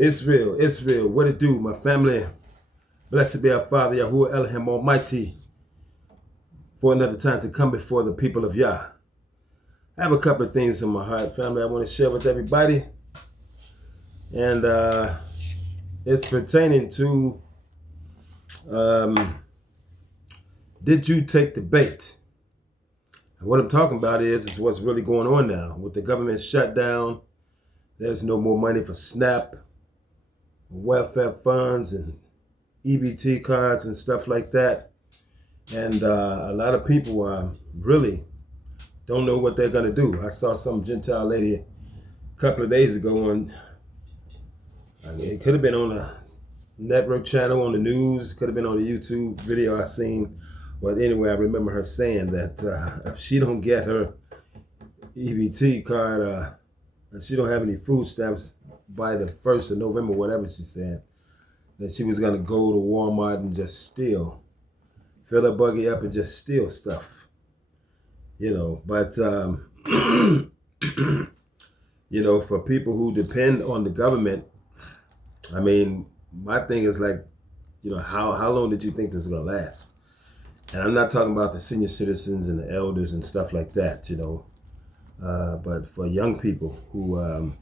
Israel, what it do, my family? Blessed be our Father, Yahuwah Elohim Almighty, for another time to come before the people of Yah. I have a couple of things in my heart, family, I want to share with everybody. And it's pertaining to, did you take the bait? And what I'm talking about is what's really going on now. With the government shutdown, there's no more money for SNAP, welfare funds, and EBT cards and stuff like that. And a lot of people really don't know what they're going to do. I saw some Gentile lady a couple of days ago on, it could have been on a network channel, on the news, could have been on a YouTube video I seen. But anyway, I remember her saying that if she don't get her EBT card, if she don't have any food stamps by the 1st of November, whatever she said, that she was going to go to Walmart and just steal, fill her buggy up and just steal stuff, you know. But, you know, for people who depend on the government, I mean, my thing is like, you know, how long did you think this is going to last? And I'm not talking about the senior citizens and the elders and stuff like that, you know, but for young people who,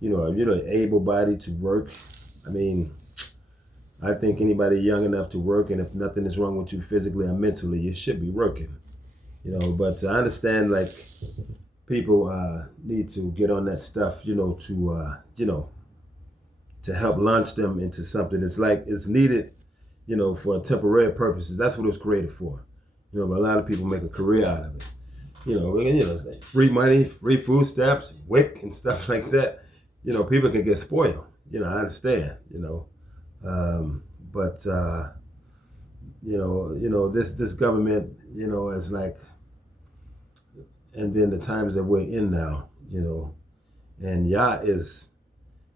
you know, able-bodied to work. I mean, I think anybody young enough to work, and if nothing is wrong with you physically or mentally, you should be working, you know. But I understand, like, people need to get on that stuff, you know, to help launch them into something. It's like it's needed, you know, for temporary purposes. That's what it was created for, you know. But a lot of people make a career out of it, you know. It's like free money, free food stamps, WIC and stuff like that. You know, people can get spoiled. You know, I understand. You know, but you know, this government, you know, is like, and then the times that we're in now, you know, and Yah is,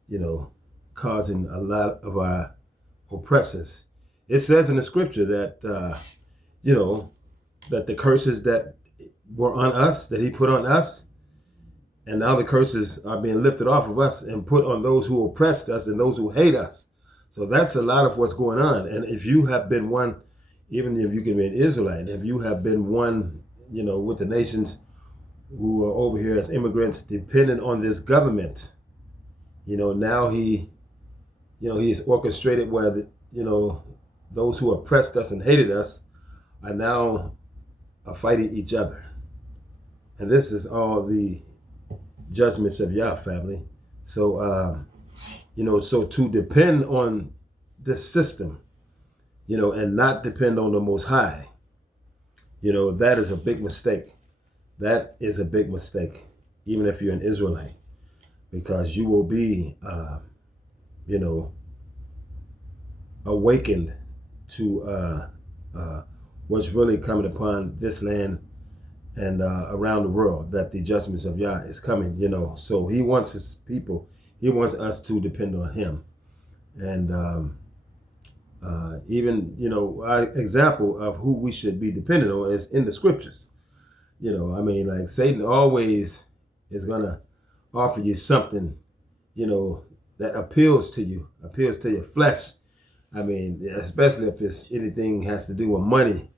you know, causing a lot of our oppressors. It says in the scripture that, you know, that the curses that were on us, that he put on us, and now the curses are being lifted off of us and put on those who oppressed us and those who hate us. So that's a lot of what's going on. And if you have been one, even if you can be an Israelite, if you have been one, you know, with the nations who are over here as immigrants dependent on this government, you know, now he's orchestrated where, you know, those who oppressed us and hated us are now fighting each other. And this is all the judgments of Yah, family. So, you know, so to depend on this system, you know, and not depend on the Most High, you know, that is a big mistake. That is a big mistake, even if you're an Israelite, because you will be, you know, awakened to what's really coming upon this land and around the world, that the judgments of Yah is coming, you know. So he wants his people, he wants us to depend on him. And even, you know, our example of who we should be dependent on is in the scriptures. You know, I mean, like, Satan always is going to offer you something, you know, that appeals to you, appeals to your flesh. I mean, especially if it's anything has to do with money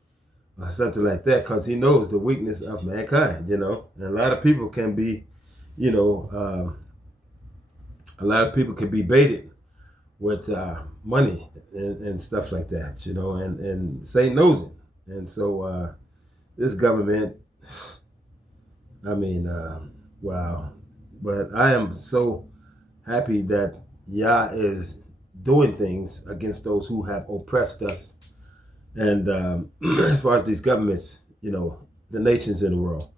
or something like that, because he knows the weakness of mankind, you know. And a lot of people can be, you know, a lot of people can be baited with money and stuff like that, you know, and Satan knows it. And so this government, I mean, wow. But I am so happy that Yah is doing things against those who have oppressed us. And as far as these governments, you know, the nations in the world,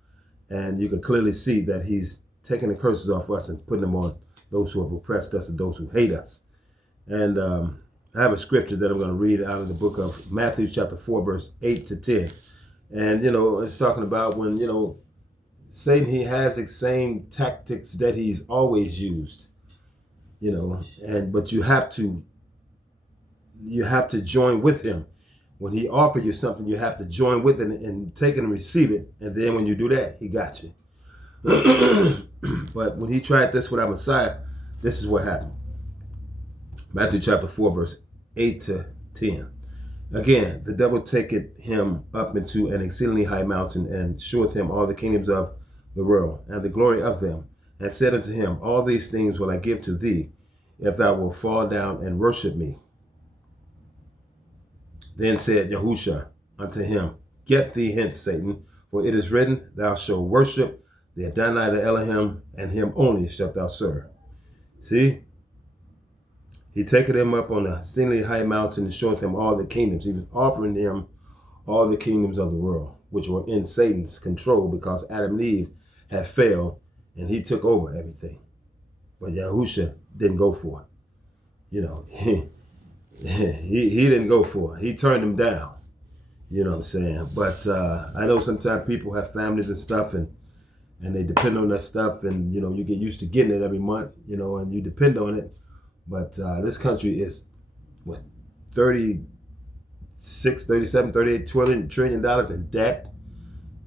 and you can clearly see that he's taking the curses off us and putting them on those who have oppressed us and those who hate us. And I have a scripture that I'm going to read out of the book of Matthew chapter 4, verse 8 to 10. And, you know, it's talking about when, you know, Satan, he has the same tactics that he's always used, you know, but you have to join with him. When he offered you something, you have to join with it and take it and receive it. And then when you do that, he got you. But when he tried this with our Messiah, this is what happened. Matthew chapter 4, verse 8 to 10. Again, the devil taketh him up into an exceedingly high mountain, and showeth him all the kingdoms of the world, and the glory of them, and said unto him, All these things will I give to thee, if thou wilt fall down and worship me. Then said Yahusha unto him, Get thee hence, Satan, for it is written, Thou shalt worship the Adonai, the Elohim, and him only shalt thou serve. See? He taketh him up on a exceedingly high mountain and showeth him all the kingdoms. He was offering him all the kingdoms of the world, which were in Satan's control because Adam and Eve had failed and he took over everything. But Yahusha didn't go for it. He didn't go for it. He turned him down. You know what I'm saying? But I know sometimes people have families and stuff and they depend on that stuff, and you get used to getting it every month, and you depend on it. But this country is, what, 36, 37, 38 trillion dollars in debt.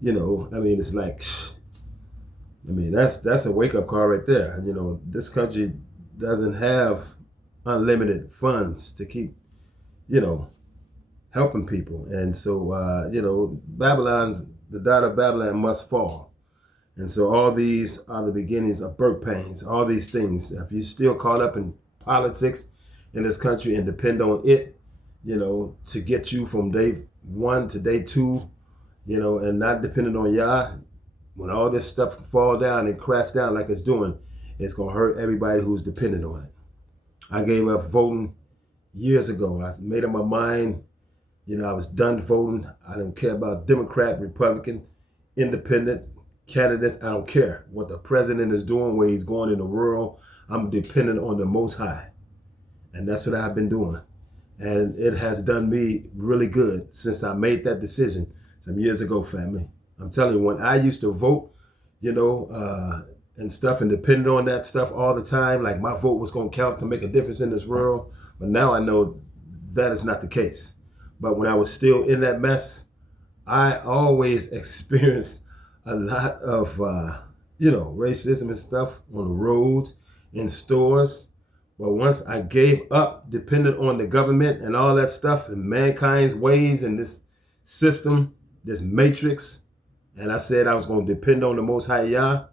It's like, that's a wake-up call right there. This country doesn't have unlimited funds to keep, helping people. And so, the daughter of Babylon must fall. And so all these are the beginnings of birth pains, all these things. If you're still caught up in politics in this country and depend on it, to get you from day 1 to day 2, and not depending on Yah, when all this stuff fall down and crash down like it's doing, it's going to hurt everybody who's dependent on it. I gave up voting years ago. I made up my mind, I was done voting. I don't care about Democrat, Republican, independent candidates. I don't care what the president is doing, where he's going in the world. I'm dependent on the Most High. And that's what I've been doing. And it has done me really good since I made that decision some years ago, family. I'm telling you, when I used to vote, and stuff, and depended on that stuff all the time, like my vote was going to count to make a difference in this world. But now I know that is not the case. But when I was still in that mess, I always experienced a lot of, racism and stuff on the roads, in stores. But once I gave up, dependent on the government and all that stuff and mankind's ways and this system, this matrix, and I said I was going to depend on the Most High Yah,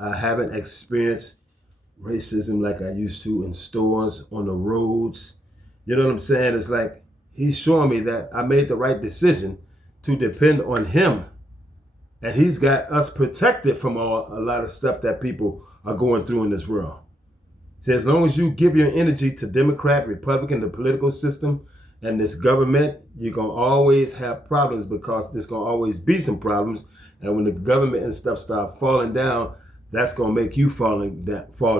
I haven't experienced racism like I used to in stores, on the roads. You know what I'm saying? It's like he's showing me that I made the right decision to depend on him. And he's got us protected from a lot of stuff that people are going through in this world. See, as long as you give your energy to Democrat, Republican, the political system, and this government, you're going to always have problems, because there's going to always be some problems. And when the government and stuff start falling down, that's going to make you fall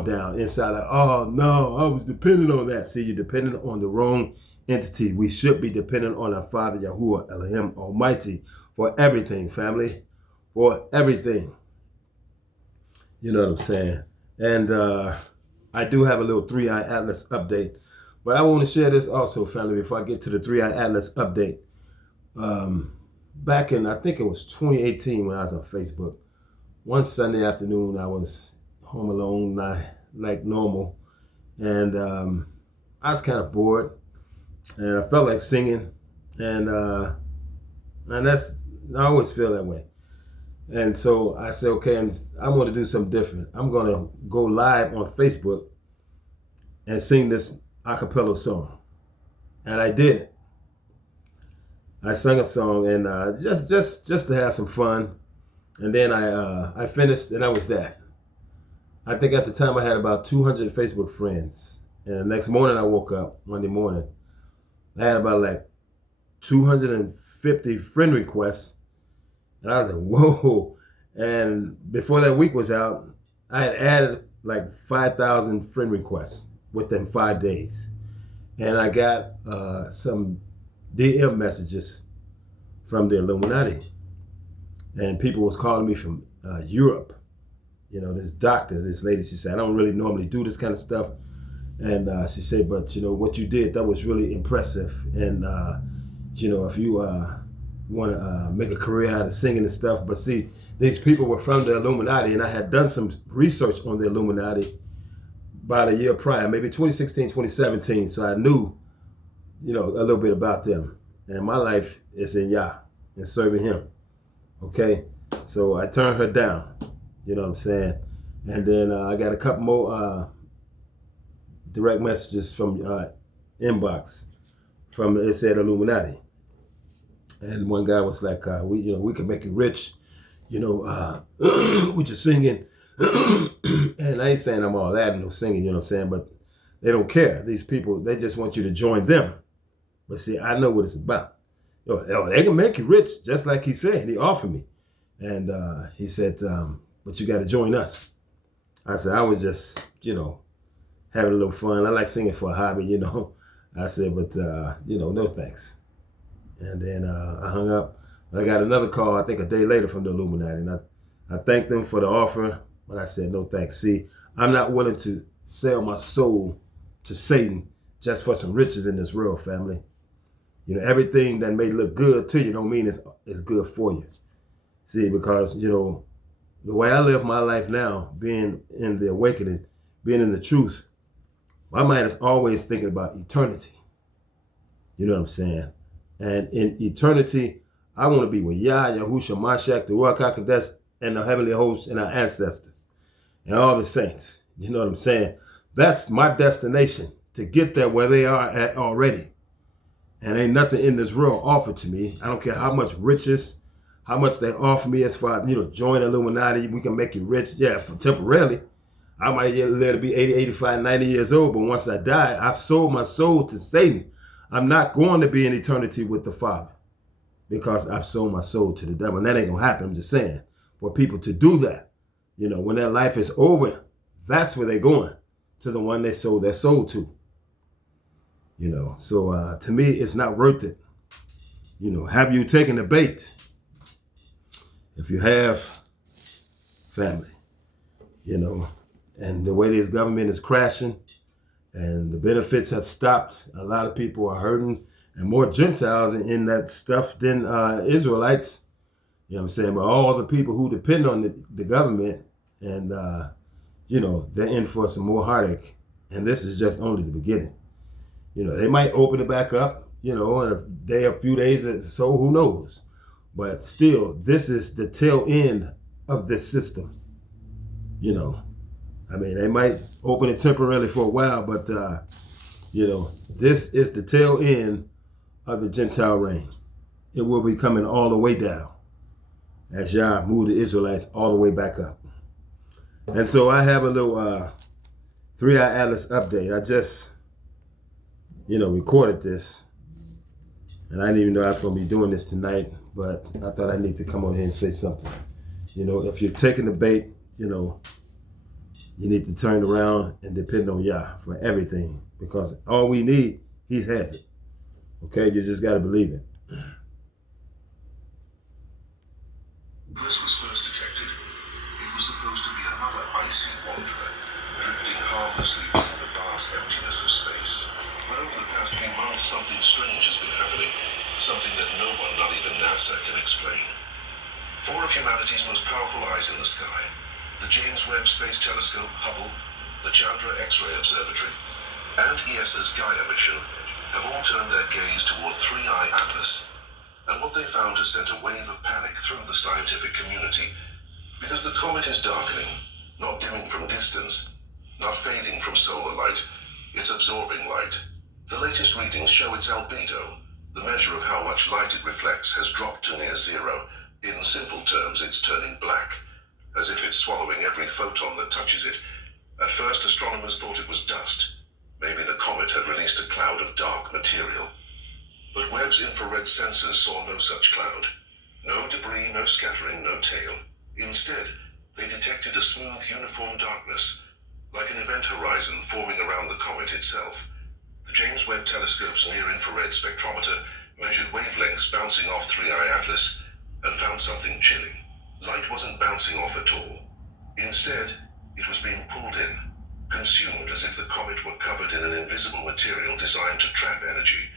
down inside. Like, oh, no, I was dependent on that. See, you're dependent on the wrong entity. We should be dependent on our Father, Yahuwah, Elohim, Almighty, for everything, family. For everything. You know what I'm saying? And I do have a little 3-Eye Atlas update. But I want to share this also, family, before I get to the 3-Eye Atlas update. Back in, I think it was 2018, when I was on Facebook, one Sunday afternoon, I was home alone, like normal. And I was kind of bored. And I felt like singing. And that's, I always feel that way. And so I said, okay, I'm going to do something different. I'm going to go live on Facebook and sing this a cappella song. And I did it. I sang a song, and just to have some fun. And then I finished, and that was that. I think at the time I had about 200 Facebook friends. And the next morning I woke up, Monday morning, I had about like 250 friend requests. And I was like, whoa. And before that week was out, I had added like 5,000 friend requests within 5 days. And I got some DM messages from the Illuminati. And people was calling me from Europe. This doctor, this lady, she said, I don't really normally do this kind of stuff. And she said, but what you did, that was really impressive. And if you want to make a career out of singing and stuff. But see, these people were from the Illuminati, and I had done some research on the Illuminati about a year prior, maybe 2016, 2017. So I knew, a little bit about them. And my life is in Yah and serving him. Okay? So I turned her down. You know what I'm saying? And then I got a couple more direct messages from inbox from, it said Illuminati. And one guy was like, we can make you rich, with your singing. And I ain't saying I'm all that and no singing, you know what I'm saying? But they don't care. These people, they just want you to join them. But see, I know what it's about. They can make you rich, just like he said. He offered me. And he said, but you got to join us. I said, I was just, having a little fun. I like singing for a hobby, I said, but, no thanks. And then I hung up. But I got another call, I think a day later from the Illuminati. And I thanked them for the offer, but I said, no thanks. See, I'm not willing to sell my soul to Satan just for some riches in this world, family. Everything that may look good to you don't mean it's good for you. See, because, the way I live my life now, being in the awakening, being in the truth, my mind is always thinking about eternity. You know what I'm saying? And in eternity, I want to be with Yah, Yahusha, Mashiach, the Ruach HaKodesh, and the heavenly hosts and our ancestors and all the saints. You know what I'm saying? That's my destination, to get there where they are at already. And ain't nothing in this world offered to me. I don't care how much riches, how much they offer me as far as, join Illuminati, we can make you rich. Yeah, for temporarily. I might live to be 80, 85, 90 years old, but once I die, I've sold my soul to Satan. I'm not going to be in eternity with the Father because I've sold my soul to the devil. And that ain't going to happen. I'm just saying, for people to do that, when their life is over, that's where they're going, to the one they sold their soul to. So to me, it's not worth it. Have you taken the bait? If you have, family, and the way this government is crashing and the benefits have stopped, a lot of people are hurting, and more Gentiles in that stuff than Israelites. You know what I'm saying? But all the people who depend on the government, and, they're in for some more heartache. And this is just only the beginning. They might open it back up, in a few days or so, who knows? But still, this is the tail end of this system. They might open it temporarily for a while, but, this is the tail end of the Gentile reign. It will be coming all the way down as Yah moved the Israelites all the way back up. And so I have a little 3-Eye Atlas update. I just, recorded this. And I didn't even know I was going to be doing this tonight, but I thought I need to come on here and say something. If you're taking the bait, you need to turn around and depend on Yah for everything, because all we need, he has it. Okay, you just got to believe it. This was first detected. It was supposed to be another icy wanderer, drifting harmlessly through the vast emptiness of space. But over the past few months, something strange has been happening. Something that no one, not even NASA, can explain. 4 of humanity's most powerful eyes in the sky, the James Webb Space Telescope, Hubble, the Chandra X-ray Observatory, and ESA's Gaia mission, have all turned their gaze toward 3-Eye Atlas. And what they found has sent a wave of panic through the scientific community. Because the comet is darkening, not dimming from distance, not fading from solar light, it's absorbing light. The latest readings show its albedo, the measure of how much light it reflects, has dropped to near zero. In simple terms, it's turning black, as if it's swallowing every photon that touches it. At first, astronomers thought it was dust. Maybe the comet had released a cloud of dark material. But Webb's infrared sensors saw no such cloud. No debris, no scattering, no tail. Instead, they detected a smooth, uniform darkness, like an event horizon forming around the comet itself. The James Webb Telescope's near-infrared spectrometer measured wavelengths bouncing off 3-Eye Atlas and found something chilling. Light wasn't bouncing off at all. Instead, it was being pulled in, consumed as if the comet were covered in an invisible material designed to trap energy.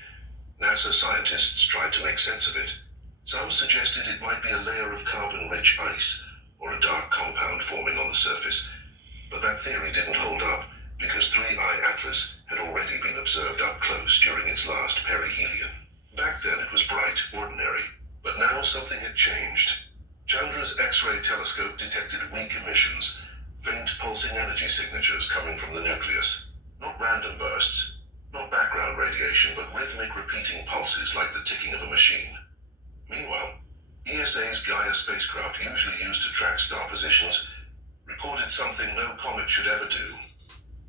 NASA scientists tried to make sense of it. Some suggested it might be a layer of carbon-rich ice or a dark compound forming on the surface. But that theory didn't hold up, because 3I Atlas had already been observed up close during its last perihelion. Back then it was bright, ordinary, but now something had changed. Chandra's X-ray telescope detected weak emissions, faint pulsing energy signatures coming from the nucleus. Not random bursts, not background radiation, but rhythmic repeating pulses like the ticking of a machine. Meanwhile, ESA's Gaia spacecraft, usually used to track star positions, recorded something no comet should ever do.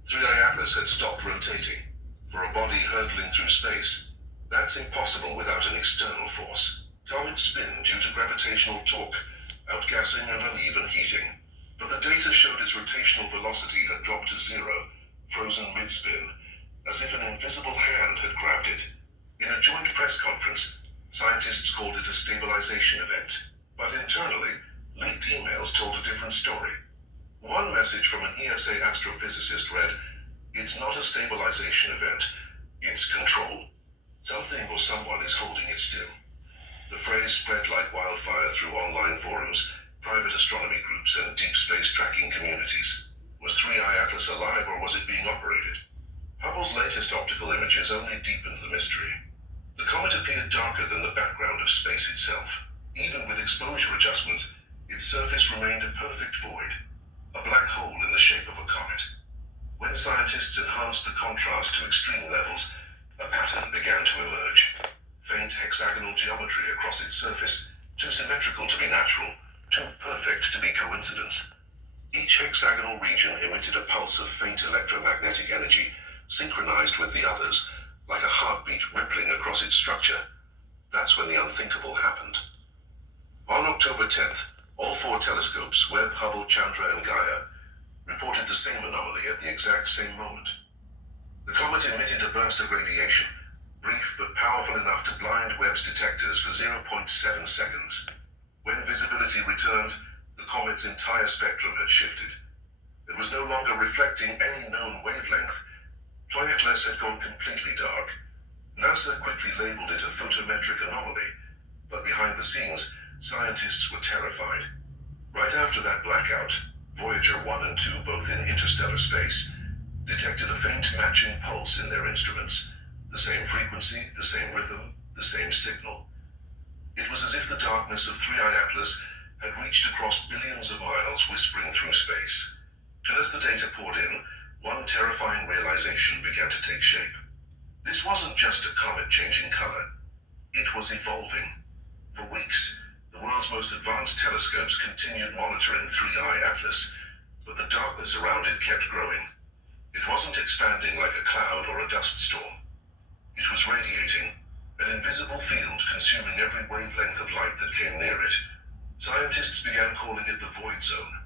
3I Atlas had stopped rotating. For a body hurtling through space, that's impossible without an external force. Comets spin due to gravitational torque, outgassing and uneven heating. But the data showed its rotational velocity had dropped to zero, frozen mid-spin, as if an invisible hand had grabbed it. In a joint press conference, scientists called it a stabilization event. But internally, leaked emails told a different story. One message from an ESA astrophysicist read, "It's not a stabilization event, it's control. Something or someone is holding it still." The phrase spread like wildfire through online forums, private astronomy groups, and deep space tracking communities. Was 3I Atlas alive, or was it being operated? Hubble's latest optical images only deepened the mystery. The comet appeared darker than the background of space itself. Even with exposure adjustments, its surface remained a perfect void, a black hole in the shape of a comet. When scientists enhanced the contrast to extreme levels, a pattern began to emerge. Faint hexagonal geometry across its surface, too symmetrical to be natural, too perfect to be coincidence. Each hexagonal region emitted a pulse of faint electromagnetic energy, synchronized with the others, like a heartbeat rippling across its structure. That's when the unthinkable happened. On October 10th, all four telescopes, Webb, Hubble, Chandra, and Gaia, reported the same anomaly at the exact same moment. The comet emitted a burst of radiation, brief but powerful enough to blind Webb's detectors for 0.7 seconds. When visibility returned, the comet's entire spectrum had shifted. It was no longer reflecting any known wavelength. 3I Atlas had gone completely dark. NASA quickly labeled it a photometric anomaly, but behind the scenes, scientists were terrified. Right after that blackout, Voyager 1 and 2, both in interstellar space, detected a faint matching pulse in their instruments. The same frequency, the same rhythm, the same signal. It was as if the darkness of 3I Atlas had reached across billions of miles, whispering through space. And as the data poured in, one terrifying realization began to take shape. This wasn't just a comet changing color. It was evolving. For weeks, the world's most advanced telescopes continued monitoring 3I Atlas, but the darkness around it kept growing. It wasn't expanding like a cloud or a dust storm. It was radiating, an invisible field consuming every wavelength of light that came near it. Scientists began calling it the void zone.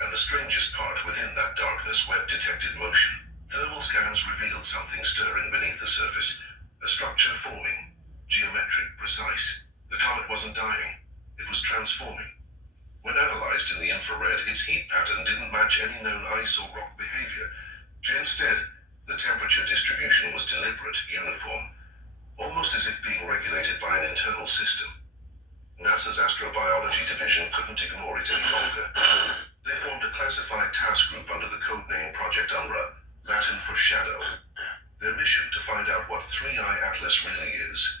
And the strangest part, within that darkness, Webb detected motion. Thermal scans revealed something stirring beneath the surface, a structure forming, geometric, precise. The comet wasn't dying, it was transforming. When analyzed in the infrared, its heat pattern didn't match any known ice or rock behavior. Instead, the temperature distribution was deliberate, uniform, almost as if being regulated by an internal system. NASA's astrobiology division couldn't ignore it any longer. They formed a classified task group under the codename Project Umbra, Latin for shadow. Their mission to find out what 3I Atlas really is.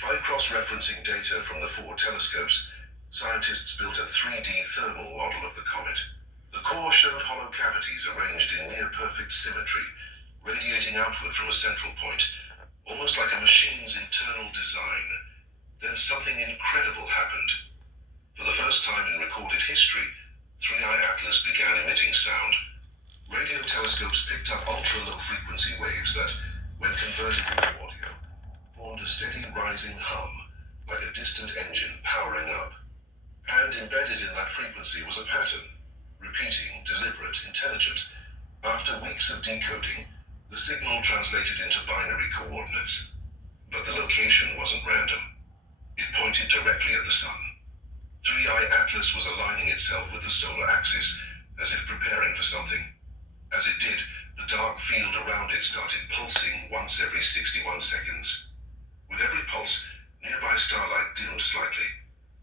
By cross-referencing data from the four telescopes, scientists built a 3D thermal model of the comet. The core showed hollow cavities arranged in near-perfect symmetry, radiating outward from a central point, almost like a machine's internal design. Then something incredible happened. For the first time in recorded history, 3I Atlas began emitting sound. Radio telescopes picked up ultra-low frequency waves that, when converted into audio, formed a steady rising hum, like a distant engine powering up. And embedded in that frequency was a pattern, repeating, deliberate, intelligent. After weeks of decoding, the signal translated into binary coordinates. But the location wasn't random. It pointed directly at the sun. 3I Atlas was aligning itself with the solar axis, as if preparing for something. As it did, the dark field around it started pulsing once every 61 seconds. With every pulse, nearby starlight dimmed slightly,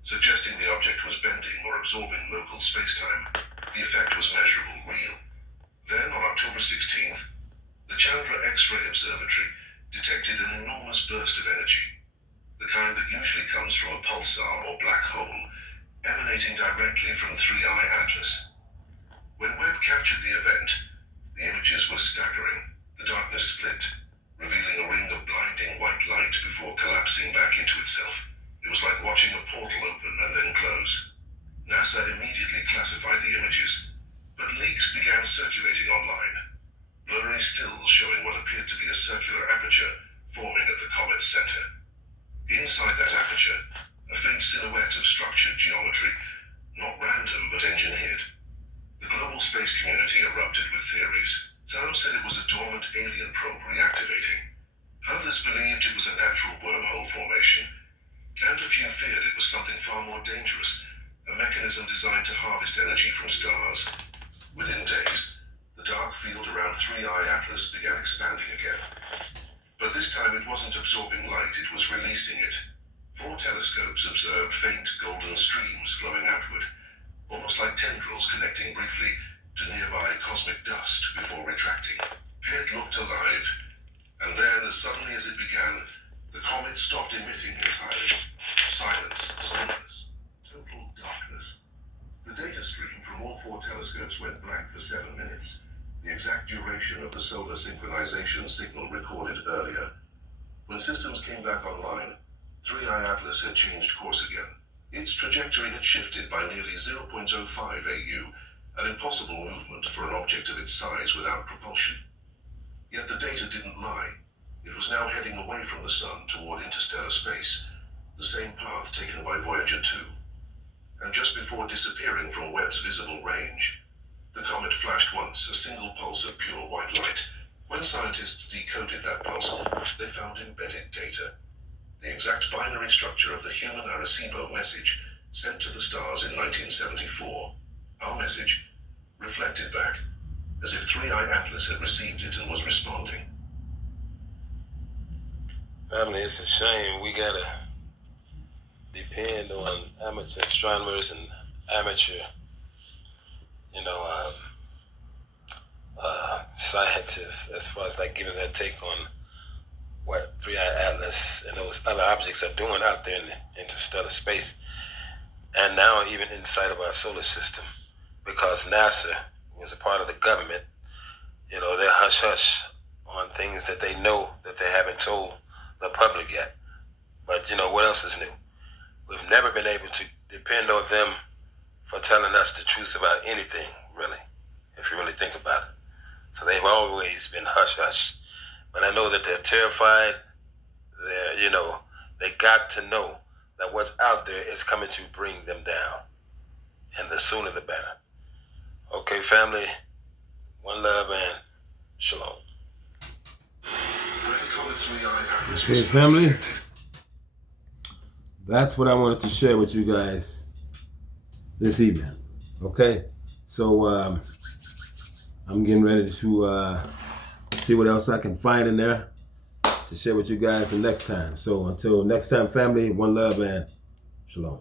suggesting the object was bending or absorbing local spacetime. The effect was measurable, real. Then, on October 16th, the Chandra X-ray Observatory detected an enormous burst of energy, the kind that usually comes from a pulsar or black hole, emanating directly from 3I Atlas. When Webb captured the event, the images were staggering. The darkness split, revealing a ring of blinding white light before collapsing back into itself. It was like watching a portal open and then close. NASA immediately classified the images, but leaks began circulating online. Blurry stills showing what appeared to be a circular aperture forming at the comet's center. Inside that aperture, a faint silhouette of structured geometry, not random but engineered. The global space community erupted with theories. Some said it was a dormant alien probe reactivating. Others believed it was a natural wormhole formation. And a few feared it was something far more dangerous, a mechanism designed to harvest energy from stars. Within days, the dark field around 3I Atlas began expanding again. But this time it wasn't absorbing light, it was releasing it. 4 telescopes observed faint golden streams flowing outward, almost like tendrils connecting briefly to nearby cosmic dust before retracting. It looked alive, and then, as suddenly as it began, the comet stopped emitting entirely. Silence, stillness, total darkness. The data stream from all 4 telescopes went blank for 7 minutes, the exact duration of the solar synchronization signal recorded earlier. When systems came back online, 3I Atlas had changed course again. Its trajectory had shifted by nearly 0.05 AU, an impossible movement for an object of its size without propulsion. Yet the data didn't lie. It was now heading away from the sun toward interstellar space, the same path taken by Voyager 2. And just before disappearing from Webb's visible range, the comet flashed once, a single pulse of pure white light. When scientists decoded that pulse, they found embedded data. The exact binary structure of the human Arecibo message sent to the stars in 1974. Our message, reflected back, as if 3I Atlas had received it and was responding. Family, it's a shame. We gotta depend on amateur astronomers and amateur, scientists as far as like giving their take on what 3I Atlas and those other objects are doing out there in the interstellar space, and now even inside of our solar system, because NASA was a part of the government. They're hush-hush on things that they know that they haven't told the public yet. But what else is new? We've never been able to depend on them for telling us the truth about anything, really, if you really think about it. So they've always been hush-hush. But I know that they're terrified. They got to know that what's out there is coming to bring them down. And the sooner the better. Okay, family, one love and shalom. Okay, family, that's what I wanted to share with you guys this evening. Okay, so I'm getting ready to see what else I can find in there to share with you guys the next time. So until next time, family, one love and shalom.